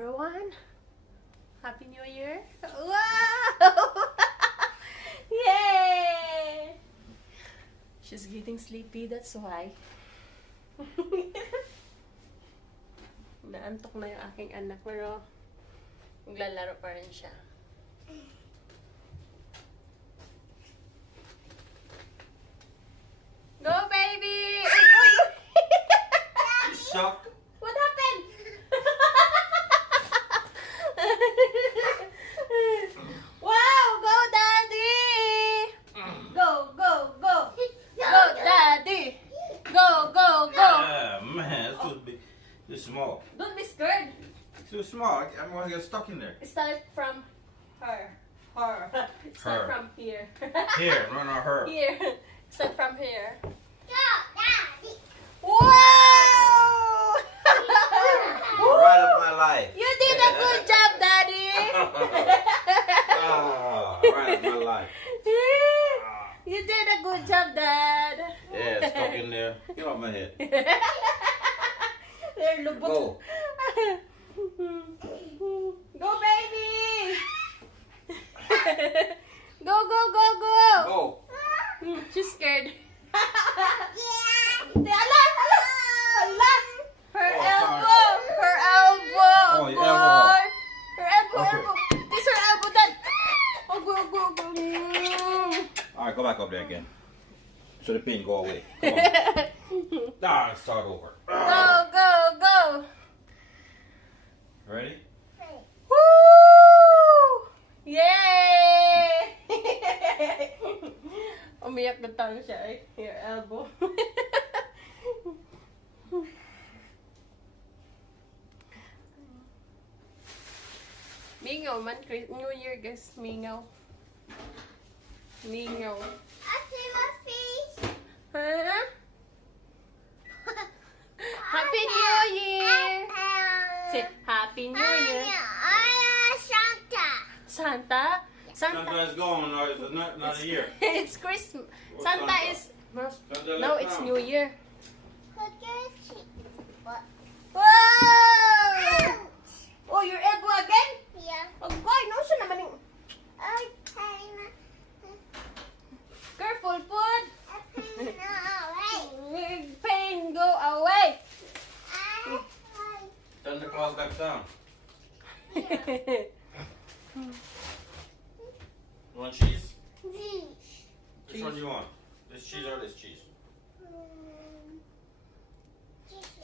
everyone. Happy New Year. Wow! Yay! She's getting sleepy, that's why. Naantok na yung aking anak, pero maglalaro pa rin siya. Go, baby! You stuck? What happened? Wow! Go, Daddy! Go, go, go! Go, Daddy! Go, go, go! Yeah, man, it's too big. Too small. Don't be scared. It's too small. I'm gonna get stuck in there. Start from her. Her. Start Her. from here. Here, no, not her. Here. Start from here. Daddy. Wow! Right of my life. You did a good job, Daddy! Right of my life. You did a good job, Dad. Yeah, stuck in there. Get off my head. There, lubot. Go. Go, baby! Go, go, go, go! Go. She's scared. Yeah. Alam! Alam! Her Oh, elbow! Her elbow! Oh, your boy. elbow. Her elbow, Okay. elbow. This her elbow, Dad. Oh, go, go, go. All right, go back up there again. So the pain go away. Come on. Let's start over. Go, go, go. Ready? Woo! Yay! Umiyak na tayo siya eh. Your elbow. Mingaw man. New Year guys. Mingaw. Mingaw. I see my face. Huh? Happy New Year! Say, Happy New Year! Santa. Santa? Santa? Santa's gone. No, it's not a year. It's Christmas. What's Santa Santa? is... Santa No, left it's now. New Year. What? Wow! Oh, your elbow again? Yeah. Oh, boy, no siya naman yung... Okay. Careful, food! No, Pain, go away! Santa Claus back down. You want cheese? Which one do you want? This cheese or this cheese?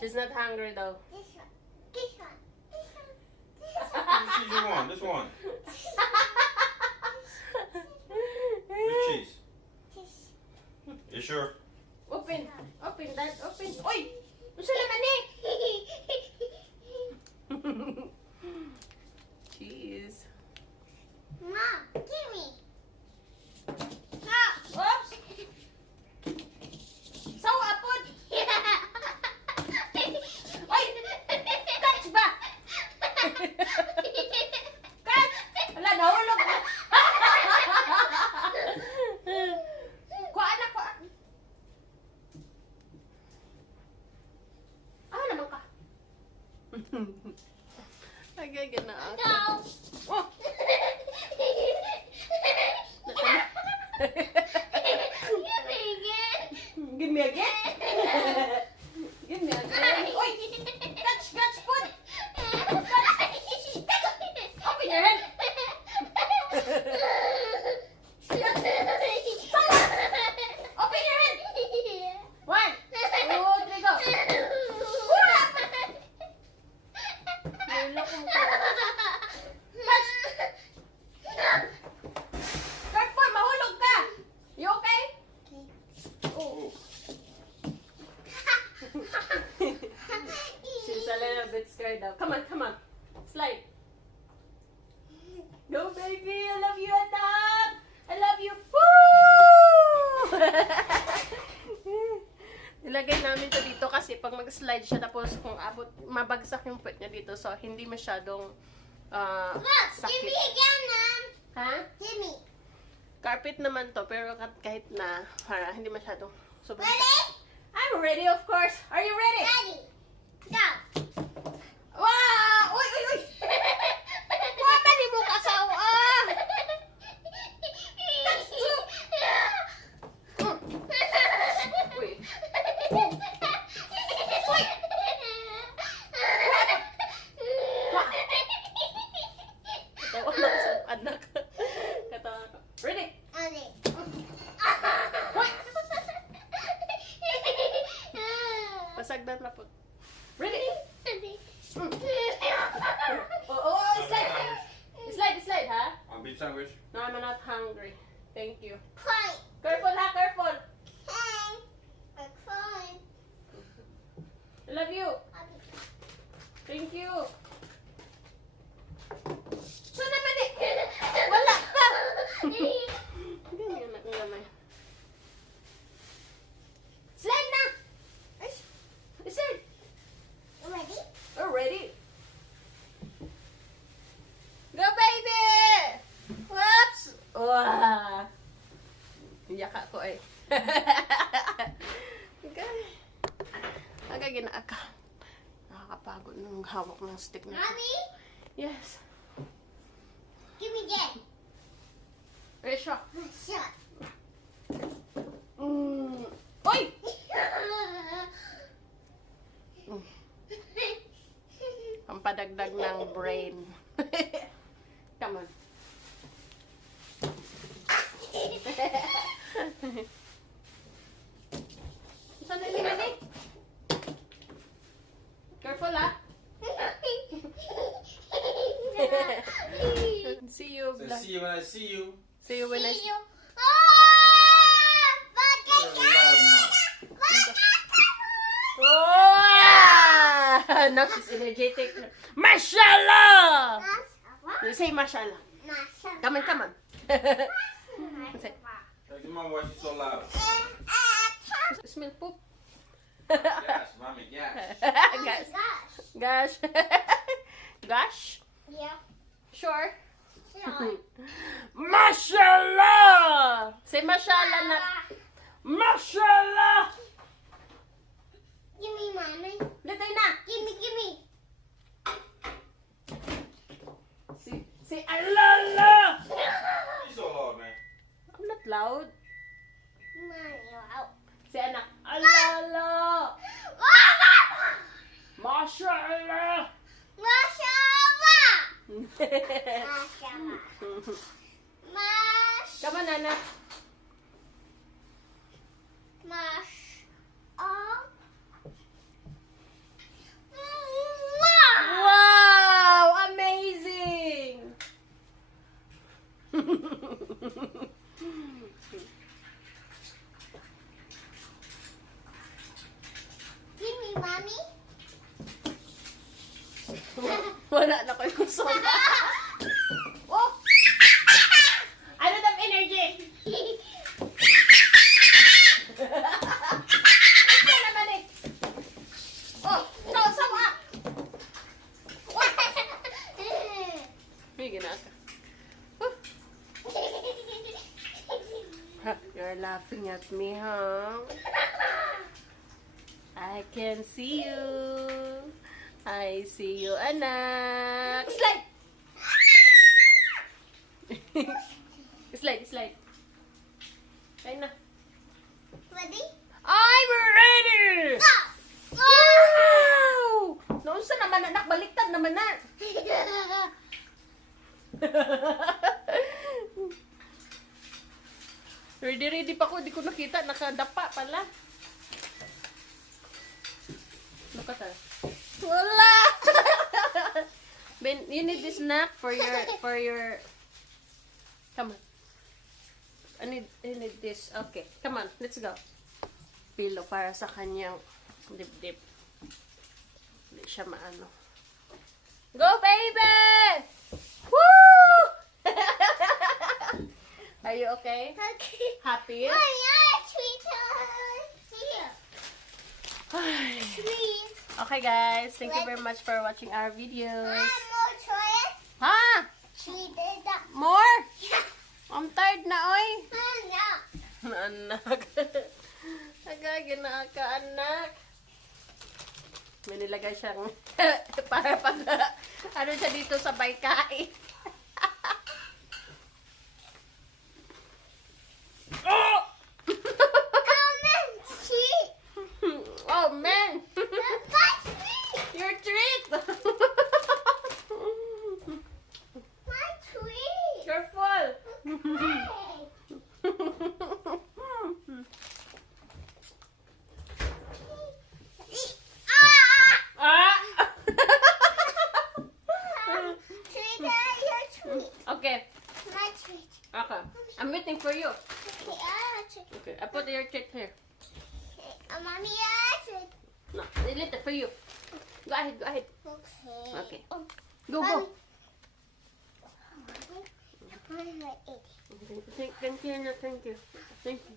She's not hungry though. This one. This one. This one. This one. Which cheese you want? This one. Which cheese? This. You sure? Open. Open, Dad. Open. Oy! Gusto naman eh! Cheese. Mom, give me. Mom. Oops! So, apod! Oy! Catch ba? Catch! Wala, nahulog na. Kuhaan na, kuhaan. Ah, naman ka. Nagaga na ako. No. Oh! Give me again. Give me again? Give me again. Oy! Catch, catch, put! Open your head! Open your head! 1, 2, 3, go! Nilok mo ko. Catch! Careful, mahulog ka! You okay? Oh. She's a little bit scared now. Come on, come on. Slide. Go, baby. I love you, anak. I love you. Woo! Nilagay namin to dito kasi pag mag-slide siya tapos kung abot, mabagsak yung puwet niya dito. So, hindi masyadong Look, give sakit. me again, Mom. Ha? Give me. Carpet naman to, pero kahit na, hindi masyadong sobrang Ready? sakit. I'm ready, of course. Are you ready? Ready. Go. Wow! Uy, uy, uy! not hungry. Thank you. Point. Careful ha, careful. Hey. I'm crying. I love you. Thank you. So naman eh. Wala ka. Ganyan na ang lamay. Slide na. Slide. Ready? We're ready. Go, baby! Whoops! Wow! Iyak ako eh. Okay. Aga ginaaka. Nakakapagod nung hawak ng stick na. Mommy, Yes. give me that. Ready siya. Shut. Oy! Pampadagdag ng brain. Come on. Saan na naman eh? Careful ah. See you. Say, see you when I see you. See you when I See you. You're a loud mouth. Oh! Now she's energetic. Mashallah! You say mashallah. Come on, come on. Say, Like, Mom, why she's so loud? smell poop. Yes, mommy, yes. Gosh. Gosh. Gosh? Yeah. Sure. Sure. Mashallah! Say mashallah na. Mashallah! Give me, mommy. Litay na. Give me. Say alala! She's so loud, man. I'm not loud. Mommy, you're out. Say anak, alala! Mashallah! Mashallah. Mash. Come on, anak. Mash. Wow! Amazing! Give me, mommy. Wala na kayo soda. Oh! I don't have energy. Ano naman eh? Oh, no, sawa! May ginaka. You're laughing at me, huh? I can see you. I see you, anak. Slide! Slide. Ayun na. Ready? I'm ready! Go! Wow! Naunsa naman, anak? Baliktad naman na. Ready pa ko. Di ko nakita. Nakadapa pala. Look at her. Wala! Ben, you need this snack for your... Come on. I need this. Okay. Come on. Let's go. Pillow para sa kanyang dip-dip. Hindi siya maano. Go, baby! Woo! Are you okay? Okay. Happy? Oh, yeah, here. Ay. Treat. Okay, guys. Thank you very much for watching our videos. More chocolate. Ha? She did that. More? Yeah. I'm tired na, oy. Oh, no. Anak. Agagin na ka, anak. May nilagay siyang para pag ano siya dito sa baykai. Oh! Oh, man, treat. Oh, man. That's me. Your treat. My treat. Careful. Hey. Ah! Ah! Treat, Okay. I'm waiting for you. Okay, Okay, I put your treat here. Mommy, No, a little for you. Go ahead, go ahead. Okay. Okay. Go, go. Thank you, no, thank you. Thank you.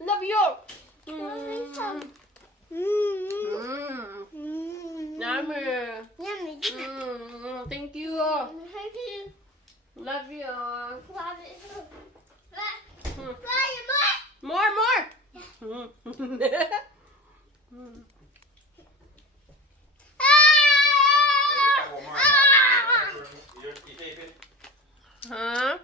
Love you. Yummy. Yummy. Thank you. Love you. More, more. You taping? Huh?